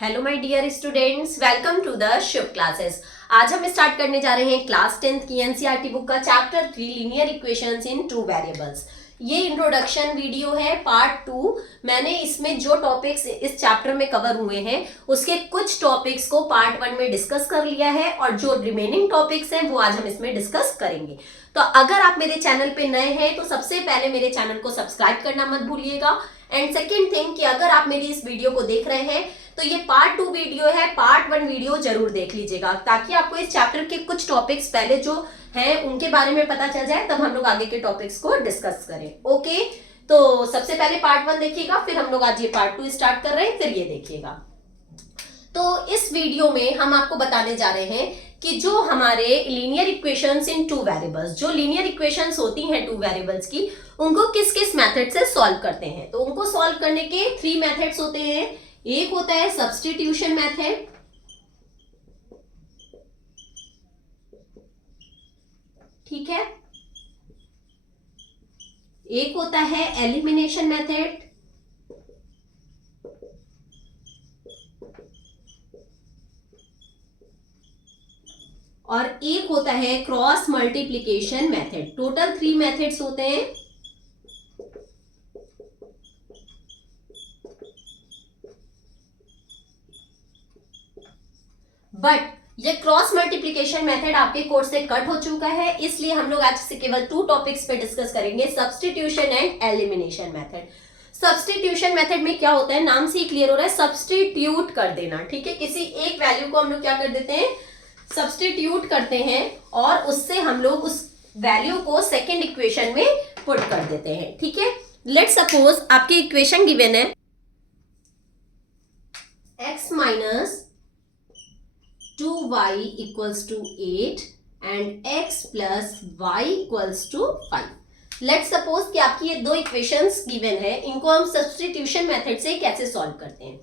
Hello my dear students, welcome to the Shiv classes. आज हम start करने जा रहे हैं क्लास 10th की एनसीईआरटी बुक का चैप्टर 3 लीनियर इक्वेशंस इन टू वेरिएबल्स। ये इंट्रोडक्शन वीडियो है पार्ट 2। मैंने इसमें जो टॉपिक्स इस चैप्टर में कवर हुए हैं उसके कुछ टॉपिक्स को पार्ट 1 में डिस्कस कर लिया है और जो रिमेनिंग टॉपिक्स हैं वो आज हम इसमें डिस्कस करेंगे। तो अगर आप मेरे चैनल पे नए हैं तो सबसे पहले मेरे चैनल को सब्सक्राइब करना मत भूलिएगा। एंड सेकेंड थिंग कि अगर आप मेरी इस वीडियो को देख रहे हैं तो ये पार्ट 2 वीडियो है, पार्ट 1 वीडियो जरूर देख लीजिएगा ताकि आपको इस चैप्टर के कुछ टॉपिक्स पहले जो हैं उनके बारे में पता चल जाए, तब हम लोग आगे के टॉपिक्स को डिस्कस करें। ओके, तो सबसे पहले पार्ट 1 देखिएगा, फिर हम लोग आज ये पार्ट 2 स्टार्ट कर रहे हैं, फिर ये देखिएगा। तो इस वीडियो में हम आपको बताने जा रहे हैं कि जो हमारे लीनियर इक्वेशंस इन टू वेरिएबल्स, जो लीनियर इक्वेशंस होती हैं टू वेरिएबल्स की, उनको किस किस मेथड से सॉल्व करते हैं। तो उनको सॉल्व करने के 3 मेथड्स होते हैं। एक होता है सब्स्टिट्यूशन मेथड, ठीक है। एक होता है एलिमिनेशन मेथड, और एक होता है cross multiplication method. Total 3 methods होते हैं। बट ये क्रॉस मल्टीप्लिकेशन मेथड आपके कोर्स से कट हो चुका है, इसलिए हम लोग आज से केवल 2 टॉपिक्स पे डिस्कस करेंगे, substitution and elimination method. Substitution method में क्या होता है, नाम से ही क्लियर हो रहा है, सब्स्टिट्यूट कर देना, ठीक है। किसी एक वैल्यू को हम लोग क्या कर देते हैं, सब्स्टिट्यूट करते हैं और उससे हम लोग उस वैल्यू को सेकेंड इक्वेशन में पुट कर देते हैं, ठीक है। लेट्स सपोज आपकी इक्वेशन गिवन है x minus 2y equals to 8 and x plus y equals to 5। Let's suppose कि आपकी ये 2 इक्वेशंस गिवन है, इनको हम सब्स्टिट्यूशन मेथड से कैसे सॉल्व करते हैं।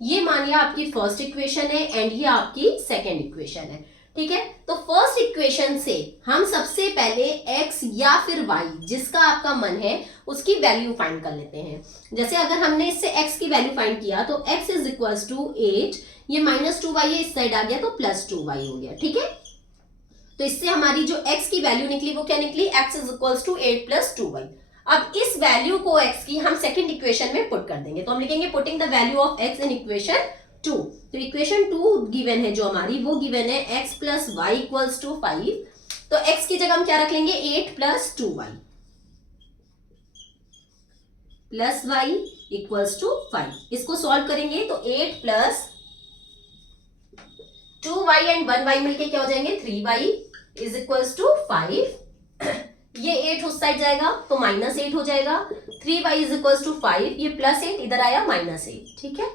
ये मानिए आपकी फर्स्ट इक्वेशन है एंड ये आपकी सेकेंड इक्वेशन है, ठीक है। तो फर्स्ट इक्वेशन से हम सबसे पहले x या फिर y, जिसका आपका मन है, उसकी वैल्यू फाइंड कर लेते हैं। जैसे अगर हमने इससे x की वैल्यू फाइंड किया तो x इज इक्वल्स टू 8, ये माइनस 2y इस साइड आ गया तो प्लस 2y हो गया, ठीक है। तो इससे हमारी जो x की वैल्यू निकली वो क्या निकली, x is equals to 8 plus 2y। अब इस वैल्यू को x की हम सेकंड इक्वेशन में पुट कर देंगे, तो हम लिखेंगे putting the value of x in equation 2। तो इक्वेशन 2 गिवन है जो हमारी, वो गिवन है x plus y equals to 5। तो x की जगह हम क्या रख लेंगे, 8 plus 2y plus y equals to 5। इसको सॉल्व करेंगे तो 8 प्लस 2y एंड 1y मिलके क्या हो जाएंगे, 3y इज इक्वल्स टू 5। ये 8 उस साइड जाएगा तो माइनस 8 हो जाएगा, 3y इज इक्वल्स टू 5, ये प्लस 8 इधर आया माइनस 8, ठीक है।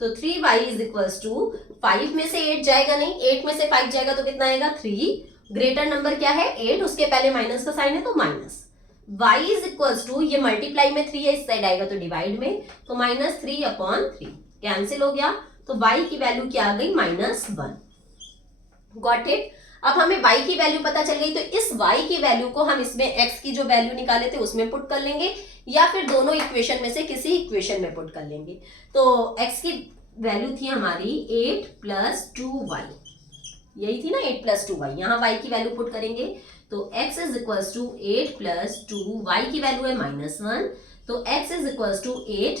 तो 3y इज इक्वल्स टू 5 में से 8 जाएगा नहीं, 8 में से 5 जाएगा तो कितना आएगा, 3। ग्रेटर नंबर क्या है, 8, उसके पहले माइनस का साइन है तो minus. y is equals to, ये मल्टीप्लाई में 3 है, इस साइड आएगा तो डिवाइड में, तो माइनस 3/3 कैंसिल हो गया। तो y की वैल्यू क्या आ गई, -1। Got it. अब हमें y की वैल्यू पता चल गई, तो इस y की वैल्यू को हम इसमें x की जो वैल्यू निकाले थे उसमें पुट कर लेंगे, या फिर दोनों इक्वेशन में से किसी इक्वेशन में पुट कर लेंगे। तो x की वैल्यू थी हमारी 8 प्लस 2y, यही थी ना, 8 प्लस 2y। यहाँ y की वैल्यू पुट करेंगे तो x is equals to 8 plus 2, y की वैल्यू है -1, तो x is equals to 8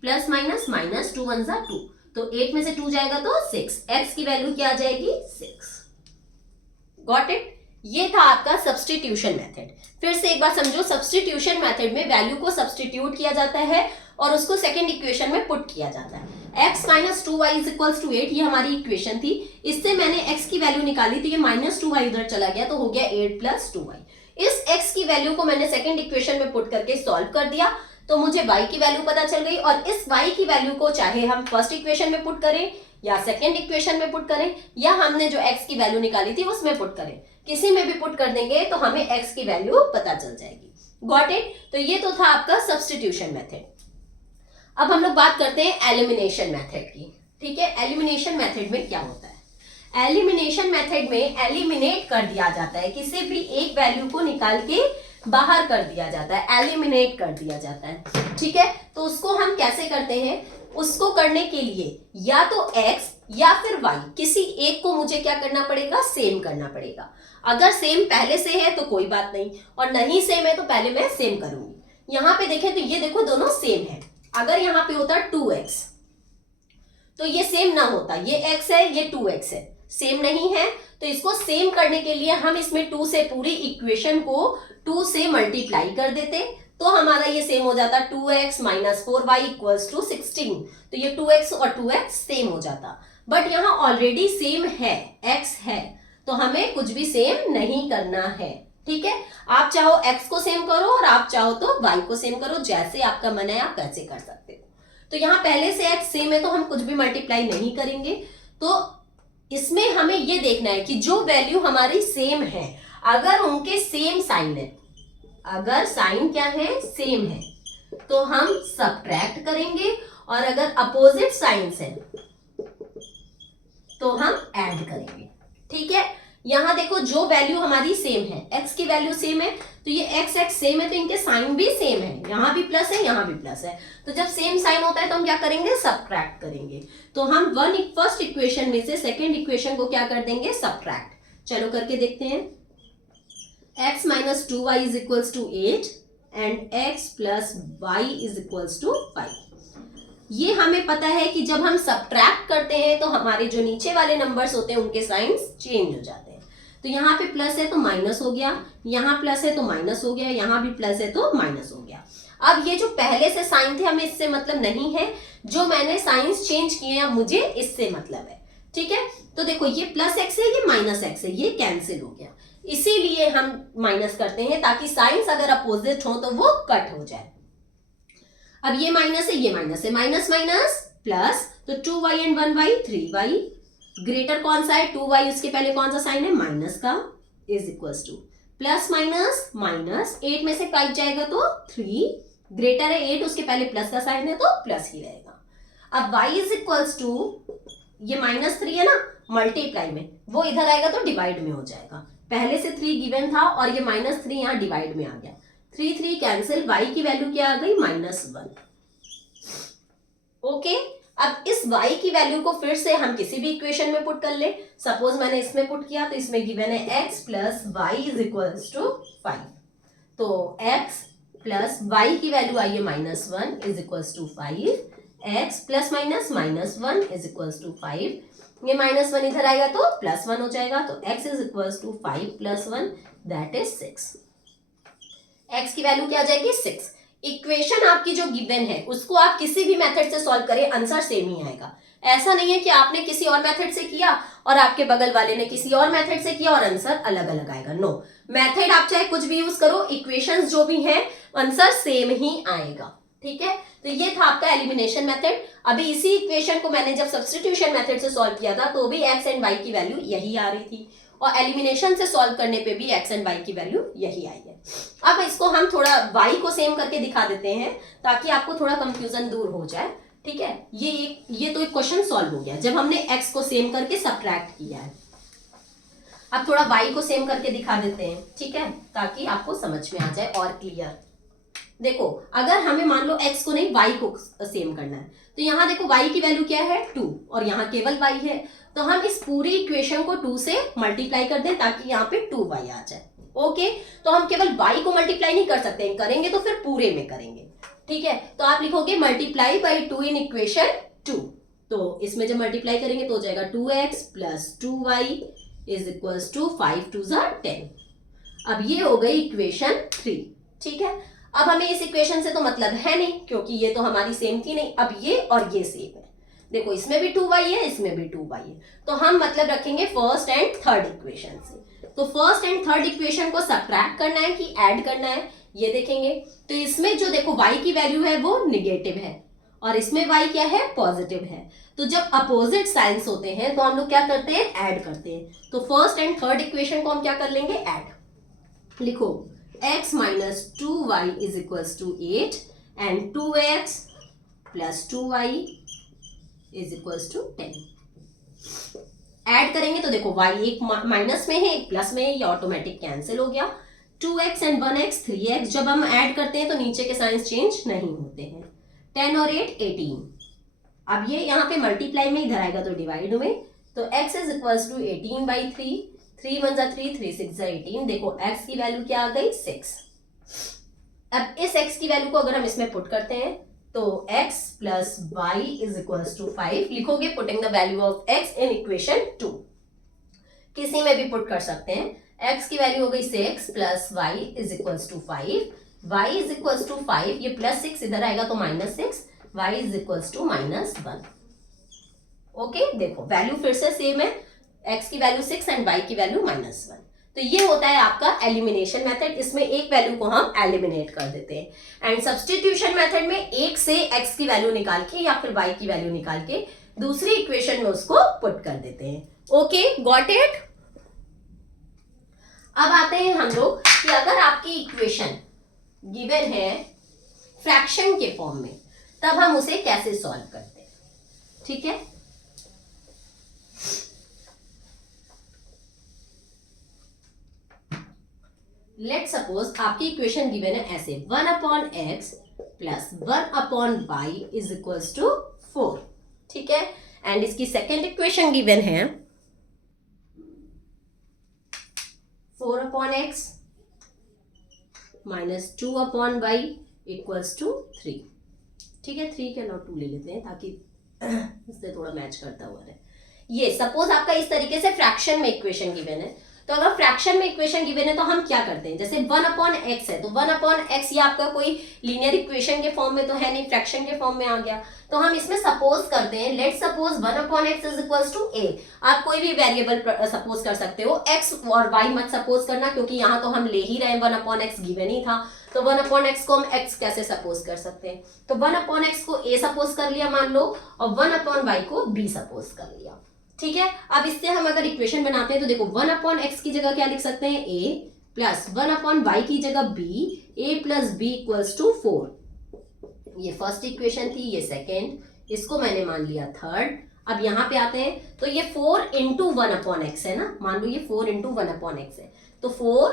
plus minus 2 1 जा 2, तो 8 में से 2 जाएगा तो 6, x की वैल्यू क्या आ जाएगी, 6। Got it. ये था आपका सब्स्टिट्यूशन मेथड। फिर से एक बार समझो, सब्स्टिट्यूशन मेथड में वैल्यू को सब्स्टिट्यूट किया जाता है और उसको सेकंड इक्वेशन में पुट किया जाता है। x minus 2y is equals to 8, ये हमारी इक्वेशन थी। इससे मैंने x की वैल्यू निकाली थी, ये माइनस 2y उधर चला गया तो हो गया 8 प्लस 2y। इस x की वैल्यू को मैंने सेकंड इक्वेशन में पुट करके सॉल्व कर दिया, तो मुझे y की वैल्यू पता चल गई। और इस y की वैल्यू को चाहे हम फर्स्ट इक्वेशन में पुट करें या सेकंड इक्वेशन में पुट करें, या हमने जो x की वैल्यू निकाली थी उसमें पुट करें, किसी में भी पुट कर देंगे तो हमें x की वैल्यू पता चल जाएगी। Got it. तो ये तो था आपका सब्स्टिट्यूशन मेथड। अब हम लोग बात करते हैं एलिमिनेशन मेथड की, ठीक है। एलिमिनेशन मेथड में क्या होता है, एलिमिनेशन मेथड में एलिमिनेट कर दिया जाता है, किसी भी एक वैल्यू को निकाल के बाहर कर दिया जाता है, एलिमिनेट कर दिया जाता है, ठीक है। तो उसको हम कैसे करते हैं, उसको करने के लिए या तो x या फिर y किसी एक को मुझे क्या करना पड़ेगा, सेम करना पड़ेगा। अगर सेम पहले से है तो कोई बात नहीं, और नहीं सेम है तो पहले मैं सेम करूंगी। यहाँ पे देखें तो ये देखो दोनों सेम है। अगर यहाँ पे होता 2x तो ये सेम ना होता, ये x है ये 2x है, सेम नहीं है। तो इसको सेम करने के लिए हम इसमें 2 से पूरी इक्वेशन को 2 से मल्टीप्लाई कर देते, तो हमारा ये सेम हो जाता 2x minus 4y equals to 16। तो ये 2x और 2x सेम हो जाता। बट यहाँ ऑलरेडी सेम है, x है, तो हमें कुछ भी सेम नहीं करना है। ठीक है, आप चाहो x को सेम करो और आप चाहो तो y को सेम करो, जैसे आपका मन है आप वैसे कर सकते हो। तो यहाँ पहले से x सेम है तो हम कुछ भी मल्टीप्लाई नहीं करेंगे। तो इसमें हमें ये देखना है कि जो वैल्यू हमारी सेम है, अगर उनके सेम साइन है, अगर साइन क्या है, सेम है, तो हम सबट्रैक्ट करेंगे, और अगर अपोजिट साइंस है तो हम ऐड करेंगे। ठीक है, यहां देखो जो वैल्यू हमारी सेम है, x की वैल्यू सेम है, तो ये x x सेम है तो इनके साइन भी सेम है, यहां भी प्लस है यहां भी प्लस है। तो जब सेम साइन होता है तो हम क्या करेंगे, सबट्रैक्ट करेंगे। तो हम फर्स्ट इक्वेशन में से सेकेंड इक्वेशन को क्या कर देंगे, सबट्रैक्ट। चलो करके देखते हैं। x minus 2y is equals to 8 and x plus y is equals to 5। ये हमें पता है कि जब हम सबट्रैक्ट करते हैं तो हमारे जो नीचे वाले नंबर्स होते हैं उनके साइंस चेंज हो जाते हैं। तो यहाँ पे प्लस है तो माइनस हो गया, यहाँ प्लस है तो माइनस हो गया, यहाँ भी प्लस है तो माइनस हो गया। अब ये जो पहले से साइन थे हमें इससे मतलब नहीं है, जो मैंने साइंस चेंज किए हैं मुझे इससे मतलब है। ठीक है, तो देखो ये प्लस एक्स है ये माइनस एक्स है, ये कैंसिल हो गया, इसीलिए हम माइनस करते हैं ताकि साइंस अगर अपोजिट हो तो वो कट हो जाए। अब ये माइनस है ये माइनस है, माइनस माइनस प्लस, तो 2y and 1y 3y, greater कौन सा है 2y, उसके पहले कौन सा साइन है माइनस का, is equals two plus minus minus, 8 में से 5 जाएगा तो 3, ग्रेटर है 8 उसके पहले प्लस का साइन है तो प्लस ही रहेगा। अब y इज इक्वल्स टू, ये -3 है ना, मल्टीप्लाई में, वो इधर आएगा तो डिवाइड में हो जाएगा। पहले से 3 गिवन था और ये -3 यहाँ डिवाइड में आ गया, 3 3 कैंसिल, y की वैल्यू क्या आ गई -1। ओके, अब इस y की वैल्यू को फिर से हम किसी भी इक्वेशन में पुट कर ले। सपोज मैंने इसमें पुट किया तो इसमें गिवन है x plus y is equals to 5। तो x प्लस वाई की वैल्यू आई है -1 is equals to 5, x plus minus -1 is equals to 5, ये -1 इधर आएगा तो +1 हो जाएगा, तो x is equals to 5 + 1 that is 6। x की वैल्यू क्या आ जाएगी 6। इक्वेशन आपकी जो गिवन है उसको आप किसी भी मेथड से सॉल्व करें आंसर सेम ही आएगा। ऐसा नहीं है कि आपने किसी और मेथड से किया और आपके बगल वाले ने किसी और मेथड से किया और आंसर अलग अलग आएगा। नो, मेथड आप चाहे कुछ भी यूज करो, इक्वेशंस जो भी हैं आंसर सेम ही आएगा। ठीक है, तो ये था आपका एलिमिनेशन मेथड। अभी इसी इक्वेशन को मैंने जब सब्स्टिट्यूशन मेथड से सॉल्व किया था तो भी x एंड y की वैल्यू यही आ रही थी, और एलिमिनेशन से सॉल्व करने पे भी x एंड y की वैल्यू यही आई है। अब इसको हम थोड़ा y को सेम करके दिखा देते हैं ताकि आपको थोड़ा कंफ्यूजन दूर हो जाए। ठीक है, ये तो एक क्वेश्चन सॉल्व हो गया जब हमने x को सेम करके सब्ट्रैक्ट किया है। अब थोड़ा y को सेम करके दिखा देते हैं, ठीक है, ताकि आपको समझ में आ जाए और क्लियर। देखो, अगर हमें मान लो x को नहीं y को सेम करना है तो यहाँ देखो y की वैल्यू क्या है 2 और यहाँ केवल y है, तो हम इस पूरी इक्वेशन को 2 से मल्टीप्लाई कर दें ताकि यहाँ पे 2y आ जाए। ओके, तो हम केवल y को मल्टीप्लाई नहीं कर सकते, करेंगे तो फिर पूरे में करेंगे। ठीक है, तो आप लिखोगे मल्टीप्लाई बाई 2 इन इक्वेशन 2, तो इसमें जब मल्टीप्लाई करेंगे तो हो जाएगा 2x plus 2y is equals to 5 2 10। अब ये हो गई इक्वेशन 3। ठीक है, अब हमें इस इक्वेशन से तो मतलब है नहीं क्योंकि ये तो हमारी सेम थी नहीं। अब ये और ये सेम है, देखो इसमें भी 2y है इसमें भी 2y है, तो हम मतलब रखेंगे फर्स्ट एंड थर्ड इक्वेशन से। तो फर्स्ट एंड थर्ड इक्वेशन को सब्ट्रैक्ट करना है कि ऐड करना है ये देखेंगे। तो इसमें जो देखो y की वैल्यू है वो निगेटिव है और इसमें y क्या है पॉजिटिव है। तो जब अपोजिट साइंस होते हैं तो हम लोग क्या करते हैं ऐड करते हैं। तो फर्स्ट एंड थर्ड इक्वेशन को हम क्या कर लेंगे ऐड। लिखो x minus 2y is equals to 8 and 2x plus 2y is equals to 10। Add करेंगे तो देखो y एक माइनस में है एक प्लस में है, ये ऑटोमेटिक कैंसिल हो गया। 2x एंड 1x 3x, जब हम ऐड करते हैं तो नीचे के साइंस चेंज नहीं होते हैं। 10 और 8 18, अब ये यहाँ पे मल्टीप्लाई में इधर आएगा तो डिवाइड में, तो x इज इक्वल्स टू 18/3, 3 1 जा 3, 3 6 जा 18। देखो x की वैल्यू क्या आ गई 6। अब इस x की वैल्यू को अगर हम इसमें पुट करते हैं तो x plus y is equals to 5 लिखोगे, putting the value of x in equation 2। किसी में भी पुट कर सकते हैं। x की वैल्यू हो गई 6 plus y is equals to 5, y is equals to 5, ये प्लस 6 इधर आएगा तो -6, y is equals to -1। Okay, देखो वैल्यू फिर से सेम है, x की वैल्यू 6 एंड y की वैल्यू -1। तो ये होता है आपका एलिमिनेशन मेथड, इसमें एक वैल्यू को हम एलिमिनेट कर देते हैं। एंड सब्स्टिट्यूशन मेथड में एक से x की वैल्यू निकाल के या फिर y की वैल्यू निकाल के दूसरी इक्वेशन में उसको पुट कर देते हैं। Okay, got it. अब आते हैं हम लोग कि अगर आपकी इक्वेशन गिवन है फ्रैक्शन के फॉर्म में, तब हम उसे कैसे सॉल्व करते हैं। ठीक है, लेट सपोज आपकी इक्वेशन गिवन है ऐसे 1/x plus 1/y is equals to 4। ठीक है, एंड इसकी सेकेंड इक्वेशन गिवन है 4/x minus 2/y equals to 3। ठीक है, 3 के अलावा 2 ले लेते हैं ताकि इससे थोड़ा मैच करता हुआ रहे। ये सपोज आपका इस तरीके से फ्रैक्शन में इक्वेशन गिवन है, तो अगर फ्रैक्शन में इक्वेशन गिवन है तो हम क्या करते हैं, जैसे 1/x है तो 1/x ये आपका कोई लीनियर इक्वेशन के फॉर्म में तो है नहीं, फ्रैक्शन के फॉर्म में आ गया, तो हम इसमें सपोज करते हैं, let suppose 1/x is equals to a। आप कोई भी वेरिएबल सपोज कर सकते हो, x और y मत सपोज करना क्योंकि यहाँ तो हम ले ही रहे हैं, 1/x गिवन ही था, तो 1/x को हम x कैसे सपोज कर सकते हैं, तो 1/x को a सपोज कर लिया मान लो, और 1/y को b सपोज कर लिया। ठीक है, अब इससे हम अगर इक्वेशन बनाते हैं तो देखो 1/x की जगह क्या लिख सकते हैं a प्लस 1/y की जगह b, a plus b equals to 4। ये फर्स्ट इक्वेशन थी, ये सेकेंड, इसको मैंने मान लिया थर्ड। अब यहाँ पे आते हैं तो ये 4 इंटू 1/x है ना, मान लो ये 4 इंटू 1/x है, तो 4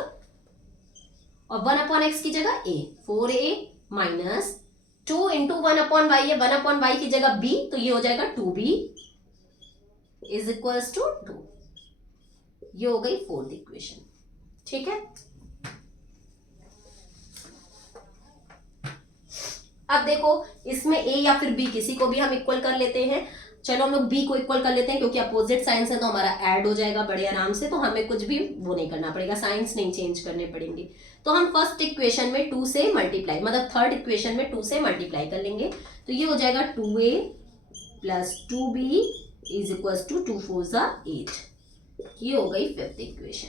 और 1/x की जगह a, 4a minus 2 into 1/y है, 1/y की जगह b, तो ये हो जाएगा 2b इज इक्वल्स टू 2। ये हो गई फोर्थ इक्वेशन। ठीक है, अब देखो इसमें a या फिर b किसी को भी हम इक्वल कर लेते हैं। चलो हम लोग b को इक्वल कर लेते हैं क्योंकि अपोजिट साइंस है तो हमारा ऐड हो जाएगा बड़े आराम से, तो हमें कुछ भी वो नहीं करना पड़ेगा, साइंस नहीं चेंज करने पड़ेंगे। तो हम फर्स्ट इक्वेशन में 2 से मल्टीप्लाई, मतलब थर्ड इक्वेशन में 2 से मल्टीप्लाई कर लेंगे, तो ये हो जाएगा 2a plus 2b is equals to 2 4 जा 8। ये हो गई फिफ्थ इक्वेशन।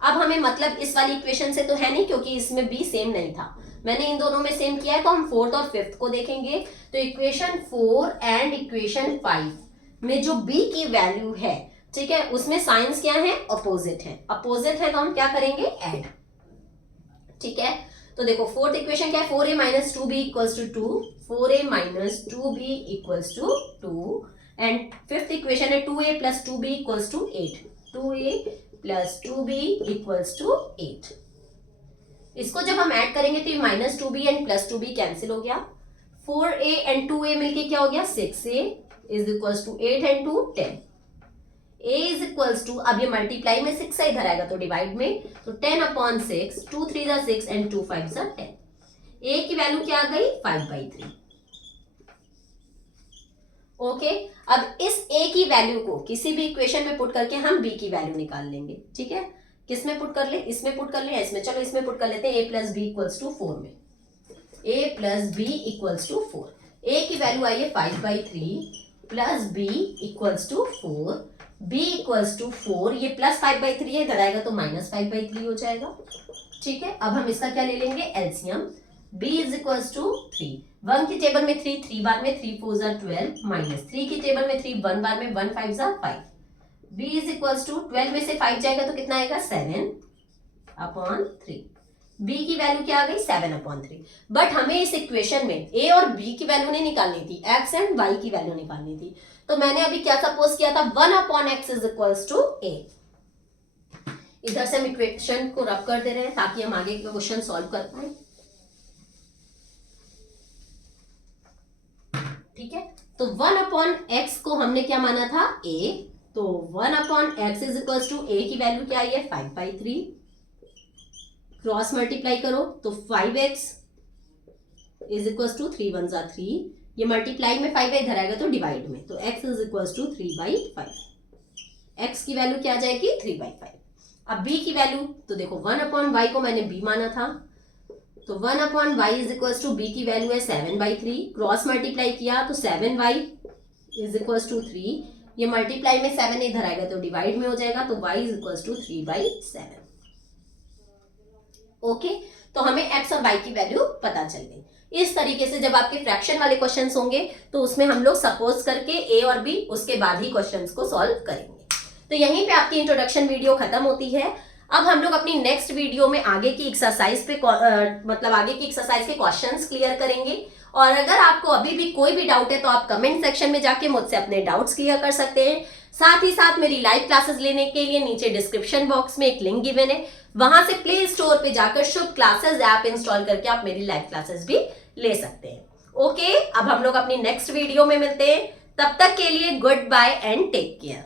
अब हमें मतलब इस वाली इक्वेशन से तो है नहीं क्योंकि इसमें b सेम नहीं था, मैंने इन दोनों में सेम किया है, तो हम फोर्थ और फिफ्थ को देखेंगे। तो इक्वेशन 4 एंड इक्वेशन 5 में जो b की वैल्यू है, ठीक है, उसमें साइंस क्या है, अपोजिट है, अपोजिट है तो हम क्या करेंगे, ऐड। ठीक है, तो देखो फोर्थ इक्वेशन क्या है, 4a minus 2b equals to 2, 4a minus 2b equals to 2, and fifth equation है 2a plus 2b equals to 8, 2a plus 2b equals to 8। इसको जब हम ऐड करेंगे तो ये minus 2b and plus 2b cancel हो गया, 4a एंड 2a मिलके क्या हो गया, 6a is equals to 8 and 2 10, a is equals to, अब ये मल्टीप्लाई में 6 इधर आएगा तो डिवाइड में, तो 10/6, 2 3 जा 6 एंड 2 5 जा 10। a की वैल्यू क्या आ गई, 5/3। ओके, अब इस a की वैल्यू को किसी भी इक्वेशन में पुट करके हम b की वैल्यू निकाल लेंगे। ठीक है, किस में पुट कर ले, इसमें पुट कर ले या इसमें, चलो इसमें पुट कर लेते हैं, a plus b equals to 4 में, a plus b equals to 4, a की वैल्यू आई है 5/3 plus b equals to 4, b equals to 4, ये प्लस 5/3 है, इधर आएगा तो माइनस 5/3 हो जाएगा। ठीक है, अब हम इसका क्या ले लेंगे, LCM, b is equals to 3, 1 की टेबल में 3, 3 बार में 3 4 जा 12, माइनस 3 की टेबल में 3, 1 बार में 1 5 जा 5, b इज इक्वल्स टू 12 में से 5 जाएगा तो कितना आएगा, 7/3। b की वैल्यू क्या आ गई, 7/3। बट हमें इस इक्वेशन में a और b की वैल्यू नहीं निकालनी थी, x एंड y की वैल्यू निकालनी थी, तो मैंने अभी क्या सपोज किया था, 1/x is equals to a। इधर से हम इक्वेशन को रब कर दे रहे हैं ताकि हम आगे के क्वेश्चन सॉल्व कर पाए। ठीक है, तो 1/x को हमने क्या माना था a, तो 1/x is equal to a की वैल्यू क्या आई है 5/3, क्रॉस मल्टीप्लाई करो तो 5x इज इक्वल टू 3 1 जा 3, ये मल्टीप्लाई में 5 इधर आएगा तो डिवाइड में, तो x is equal to 3/5, x की वैल्यू क्या आ जाएगी 3/5। अब b की वैल्यू तो देखो 1/y को मैंने b माना था, तो 1/y is equal to b की वैल्यू है 7/3, क्रॉस मल्टीप्लाई किया तो 7y इज इक्वल टू 3, ये मल्टीप्लाई में 7 इधर आएगा तो डिवाइड में हो जाएगा, तो y is equal to 3/7। Okay, तो हमें x और y की वैल्यू पता चल गई। इस तरीके से जब आपके फ्रैक्शन वाले क्वेश्चंस होंगे तो उसमें हम लोग सपोज करके a और b उसके बाद ही क्वेश्चंस को सॉल्व करेंगे। तो यहीं पे आपकी इंट्रोडक्शन वीडियो खत्म होती है। अब हम लोग अपनी नेक्स्ट वीडियो में आगे की एक्सरसाइज पे मतलब आगे की एक्सरसाइज के क्वेश्चंस क्लियर करेंगे। और अगर आपको अभी भी कोई भी डाउट है तो आप कमेंट सेक्शन में जाके मुझसे अपने डाउट्स क्लियर कर सकते हैं। साथ ही साथ मेरी लाइव क्लासेस लेने के लिए नीचे डिस्क्रिप्शन बॉक्स में एक लिंक गिवन है, वहां से प्ले स्टोर पे जाकर शुभ क्लासेस ऐप इंस्टॉल करके आप मेरी लाइव क्लासेस भी ले सकते हैं। ओके, अब हम लोग अपनी नेक्स्ट वीडियो में मिलते हैं, तब तक के लिए goodbye and take care.